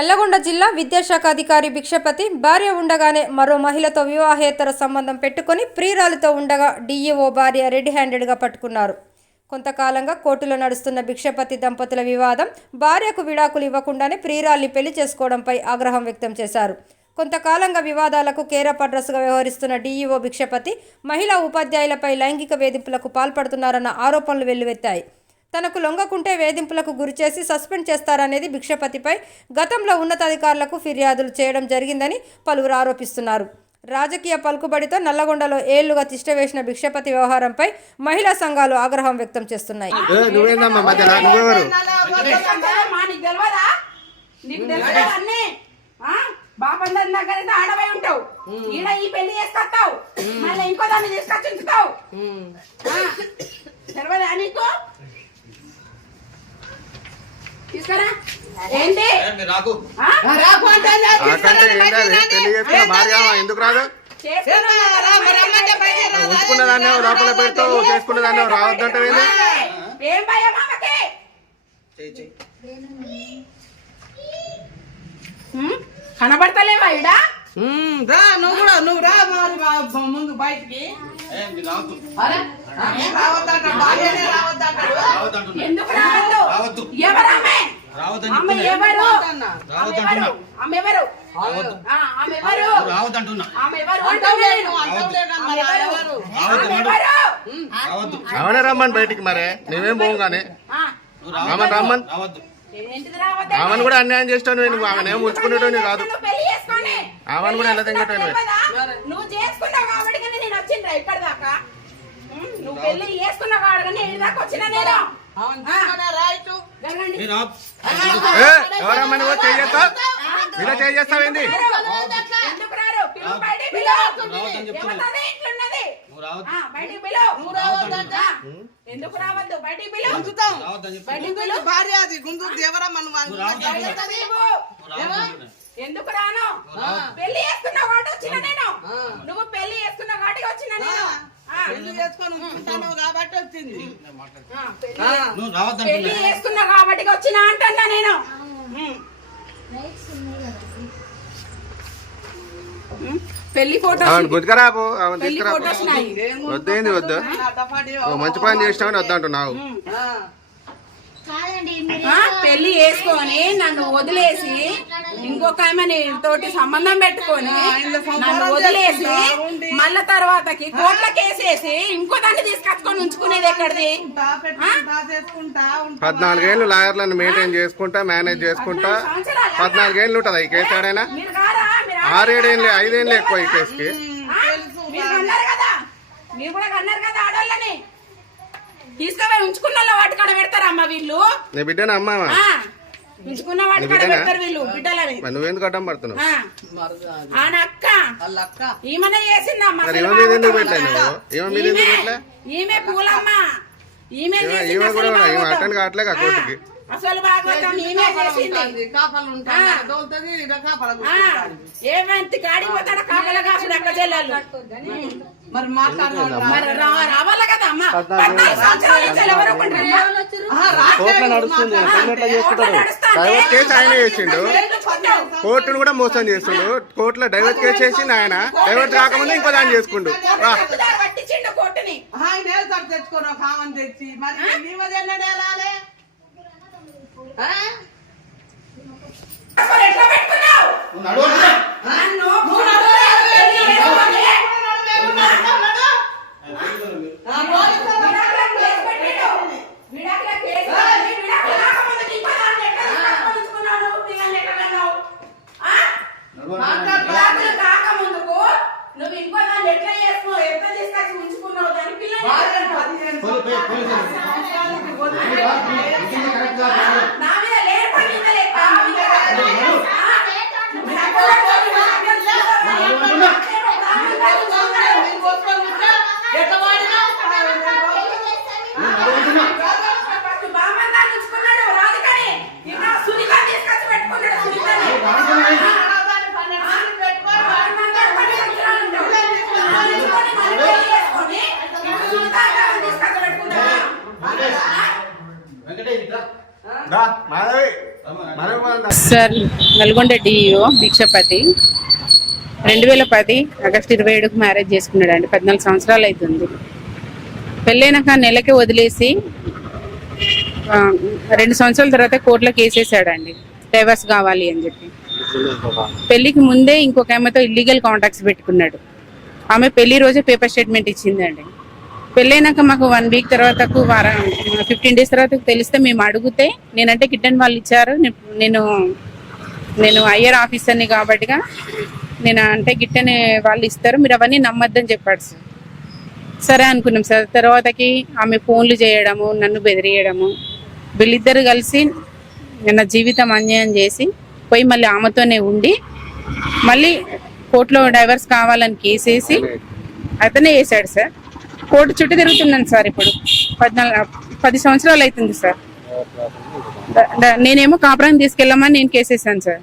నల్లగొండ జిల్లా విద్యాశాఖ అధికారి భిక్షపతి భార్య ఉండగానే మరో మహిళతో వివాహేతర సంబంధం పెట్టుకుని ప్రియురాలితో ఉండగా డీఈఓ భార్య రెడ్ హ్యాండెడ్గా పట్టుకున్నారు. కొంతకాలంగా కోర్టులో నడుస్తున్న భిక్షపతి దంపతుల వివాదం భార్యకు విడాకులు ఇవ్వకుండానే ప్రియురాల్ని పెళ్లి చేసుకోవడంపై ఆగ్రహం వ్యక్తం చేశారు. కొంతకాలంగా వివాదాలకు కేరప్ అడ్రస్గా వ్యవహరిస్తున్న డీఈఓ భిక్షపతి మహిళా ఉపాధ్యాయులపై లైంగిక వేధింపులకు పాల్పడుతున్నారన్న ఆరోపణలు వెల్లువెత్తాయి. తనకు లొంగకుంటే వేధింపులకు గురిచేసి సస్పెండ్ చేస్తారనేది భిక్షపతిపై గతంలో ఉన్నతాధికారులకు ఫిర్యాదులు చేయడం జరిగిందని పలువురు ఆరోపిస్తున్నారు. రాజకీయ పలుకుబడితో నల్లగొండలో ఏళ్లుగా తిష్టవేసిన భిక్షపతి వ్యవహారంపై మహిళా సంఘాలు ఆగ్రహం వ్యక్తం చేస్తున్నాయి. ఎందుకు రాదు ఉంచుకున్నదాన్ని లోపల పెడతావు చేసుకున్నదాన్ని రావద్దంటే కనబడతలేవా ఇడా నువ్వు కూడా నువ్వు రా ముందు బయటికి ఎందుకు రావద్దు? ఎవరామె? ఆమె ఎవరు? ఆమె ఎవరు? ఆమెనే రమ్మని బయటికి మరే నేనేం పోవు కానీ ఆమెను రమ్మని ఆమెను కూడా అన్యాయం చేస్తాను. నువ్వు ఆమెను ఏం ఉంచుకునేటోని కాదు, ఆమెను కూడా ఎలా తింగటోని. నువ్వు చేసుకున్నావు కాబట్టి నేను వచ్చిండ్రా ఇక్కడ దాకా. నువ్వు పెళ్లి చేసుకున్నావు కాబట్టి నేను దాకా వచ్చిన నేను ఎవరమ్మా నువ్వు చేస్తావు ఇలా చేస్తావేంది? ఎందుకు రావద్దు? బయటికి ఎందుకు రాను? పెళ్లి చేసుకున్న వాటి వచ్చిన నేను. నువ్వు పెళ్లి చేసుకున్న వాటికి వచ్చిన నేను. పెళ్లి చేసుకున్నావు కాబట్టి వచ్చింది. పెళ్లి చేసుకున్నా కాబట్టి వచ్చిన అంటా నేను. పెళ్లి ఫోటో గుర్తుకరాపు వద్దేంది వద్దు మంచి పని చేసినామని వద్దంటున్నావు. పెళ్లి చేసుకొని నన్ను వదిలేసి ఇంకొక ఆమె తోటి సంబంధం పెట్టుకొని నన్ను వదిలేసి మళ్ళా తర్వాతకి కోట్ల కేసేసి ఇంకో దాన్ని తీసుకొచ్చుకొని ఉంచుకునేది ఎక్కడిది? 14 ఏళ్ళు లాయర్లను మెయింటైన్ చేసుకుంటా మేనేజ్ చేసుకుంటా 14 ఏళ్ళు ఉంటది ఈ కేసు. ఆడైనా 6-7 ఏళ్ళు 5 ఏళ్ళు ఎక్కువ ఈ కేసుకి. మీరు కూడా అన్నారు కదా ఆడోళ్ళని తీసుకుపోయి ఉంచుకున్న వాటి కాడ పెడతారమ్మా వీళ్ళు. నీ బిడ్డను అమ్మా ఉంచుకున్న వాటి కాడ పెడతారు వీళ్ళు బిడ్డలని. నువ్వెందుకు అడ్డం పడుతున్నావు? అక్క ఈమెనే చేసిందమ్మా. ఈమె పూలమ్మ ఈమె అటెండ్ కావట్లేక కోర్టుకి. అసలు భాగవతం ఈమె చేసింది. ఏమంతి కాడికి పోతాడు కాకల కాసుడు అక్క చెల్లెళ్ళు. మరి రావాలి కదా అమ్మా. కోర్టులో నడుస్తుంది డైవర్స్ కేసు ఆయన చేసిండు. కోర్టును కూడా మోసం చేస్తుండు. కోర్టులో డైవర్స్ కేసు చేసిండు ఆయన. డైవర్స్ కాకముందు ఇంకో దాన్ని చేసుకుండు. కోర్టుని తెచ్చుకోను కామని తెచ్చి మరి కాకముందుకు నువ్వు ఇంకో దాన్ని ఎట్లా చేసుకున్నావు? ఎట్లా తీసుకొచ్చి ఉంచుకున్నావు దాని పిల్లలు? నా మీద లేపడి బామన్నాడు ఉంచుకున్నాడు రాదుకని ఇంకా సునీత తీసుకొచ్చి పెట్టుకున్నాడు. దా, మాధవి. మాధవి పోదాం. Sir Nalgonda DEO Bhikshapathi 2010 August 27కు మ్యారేజ్ చేసుకున్నాడు అండి. 14 సంవత్సరాలు అవుతుంది. పెళ్ళైనాక నెలకే వదిలేసి 2 సంవత్సరాల తర్వాత కోర్టులో కేసేసాడండి, డైవర్స్ కావాలి అని చెప్పి. పెళ్లికి ముందే ఇంకొక ఆమెతో ఇల్లీగల్ కాంటాక్ట్స్ పెట్టుకున్నాడు. ఆమె పెళ్లి రోజే పేపర్ స్టేట్మెంట్ ఇచ్చిందండి. పెళ్ళైనాక మాకు 1 వీక్ తర్వాత 15 డేస్ తర్వాత తెలిస్తే మేము అడిగితే, నేనంటే కిట్టన్ వాళ్ళు ఇచ్చారు, నేను ఐఆర్ ఆఫీసర్ని కాబట్టిగా నేను అంటే గిట్టని వాళ్ళు ఇస్తారు, మీరు అవన్నీ నమ్మద్దని చెప్పాడు సార్. సరే అనుకున్నాం సార్. తర్వాతకి ఆమె ఫోన్లు చేయడము, నన్ను బెదిరియడము, వీళ్ళిద్దరు కలిసి నా జీవితం అన్యాయం చేసి పోయి మళ్ళీ ఆమెతోనే ఉండి మళ్ళీ కోర్టులో డైవర్స్ కావాలని కేసేసి అతనే వేసాడు సార్. కోర్టు చుట్టూ తిరుగుతున్నాను సార్. ఇప్పుడు 10 సంవత్సరాలు అవుతుంది సార్. నేనేమో కాపురాన్ని తీసుకెళ్ళమని నేను కేసేసాను సార్.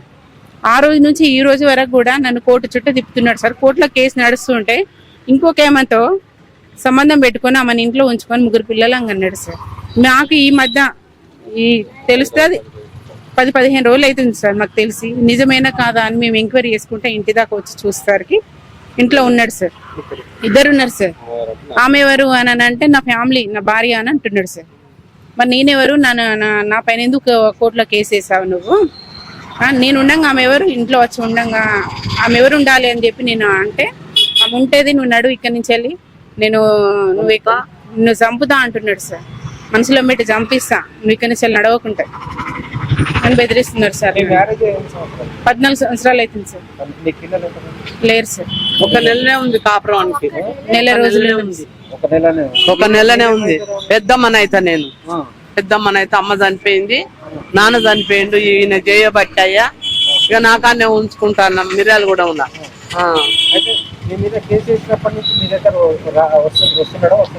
ఆ రోజు నుంచి ఈ రోజు వరకు కూడా నన్ను కోర్టు చుట్టూ తిప్పుతున్నాడు సార్. కోర్టులో కేసు నడుస్తుంటే ఇంకొక ఏమతో సంబంధం పెట్టుకొని ఆమెను ఇంట్లో ఉంచుకొని 3 పిల్లలు అన్నాడు సార్. నాకు ఈ మధ్య తెలుస్తుంది 10-15 రోజులు అవుతుంది సార్ మాకు తెలిసి. నిజమేనా కాదా అని మేము ఎంక్వైరీ చేసుకుంటే ఇంటి దాకా వచ్చి చూసేసరికి ఇంట్లో ఉన్నాడు సార్. 2 ఉన్నారు సార్. ఆమె ఎవరు అని అంటే నా ఫ్యామిలీ, నా భార్య అని అంటున్నాడు సార్. మరి నేనెవరు, నా పైన ఎందుకు కోర్టులో కేసు వేసావు నువ్వు, నేను ఉండంగా ఆమె ఎవరు, ఇంట్లో వచ్చి ఉండంగా ఆమె ఎవరు ఉండాలి అని చెప్పి నేను అంటే, ఆమె ఉంటేది నువ్వు నడు ఇక్కడి నుంచి వెళ్ళి, నువ్వు చంపుతా అంటున్నాడు సార్. మనసులో పెట్టి చంపిస్తా, నువ్వు ఇక్కడి నుంచి వెళ్ళి నడవకుంటా అని బెదిరిస్తున్నాడు సార్. 14 సంవత్సరాలు అవుతుంది సార్. లేరు సార్. 1 నెలనే ఉంది కాపురానికి. నెల రోజులే ఉంది. 1 నెలనే ఉంది. పెద్దమ్మనైతే నేను పెద్దమ్మనైతే అమ్మ చనిపోయింది, నాన్న చనిపోయిండు, ఈయన చేయబట్టాయా ఇక నాకాన్నే ఉంచుకుంటాను. మిర్యాలు కూడా ఉన్నా.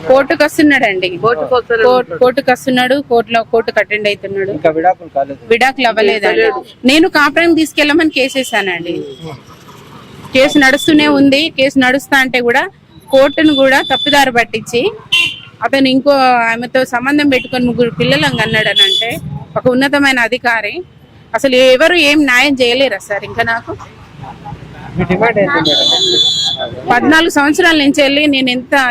కోర్టుకు వస్తున్నాడండి. కోర్టుకు వస్తున్నాడు. కోర్టుకు అటెండ్ అవుతున్నాడు. విడాకులు అవ్వలేదండి. నేను కాపురం తీసుకెళ్ళమని కేసేసానండి. కేసు నడుస్తూనే ఉంది. కేసు నడుస్తా అంటే కూడా కోర్టును కూడా తప్పుదారి పట్టించి అతను ఇంకో ఆమెతో సంబంధం పెట్టుకొని 3 పిల్లలు అన్నాడు అని అంటే, ఒక ఉన్నతమైన అధికారి అసలు ఎవరు ఏం న్యాయం చేయలేరా సార్? ఇంకా నాకు 14 సంవత్సరాల నుంచి వెళ్ళి నేను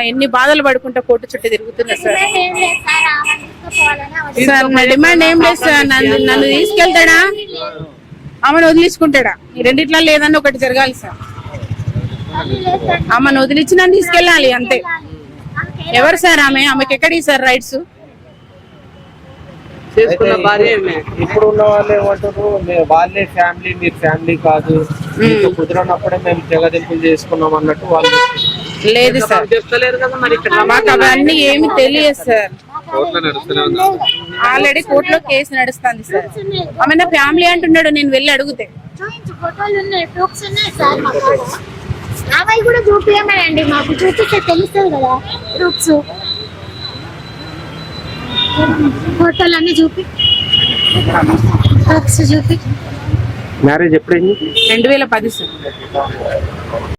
ఎన్ని బాధలు పడుకుంటా కోర్టు చుట్టూ తిరుగుతున్నా సార్. సార్ నా డిమాండ్ ఏం లేదు సార్. నన్ను తీసుకెళ్తాడా, ఆమెను వదిలించుకుంటాడా? ఈ రెండిట్లో లేదని ఒకటి జరగాలి సార్. ఆమెను వదిలించి నన్ను తీసుకెళ్ళాలి అంతే. ఎవరు సార్ ఆమెకి ఎక్కడి సార్ రైట్స్? చేసుకున్న భార్య ఇప్పుడు ఉన్న వాళ్ళు ఏమంటారు, వాళ్ళే ఫ్యామిలీ, మీరు ఫ్యామిలీ కాదు, మీకు కుదరనప్పుడే మేము తెగదింపులు చేసుకున్నాం అన్నట్టు వాళ్ళు. లేదు సార్, చెప్తలేరు కదా మరి. ఇక్కడ మాకు అవన్నీ ఏమి తెలియదు సార్. ఆల్రెడీ కోర్టులో కేసు నడుస్తుంది సార్. ఆమె నా ఫ్యామిలీ అంటున్నాడు. నేను వెళ్ళి అడిగితే అవి కూడా చూపించమనండి, మాకు చూపిస్తే తెలుస్తుంది కదా. ప్రూఫ్స్ ఫోటోలు అన్ని చూపి, ప్రూఫ్స్ చూపి. మ్యారేజ్ ఎప్పుడైంది? 2010 సార్.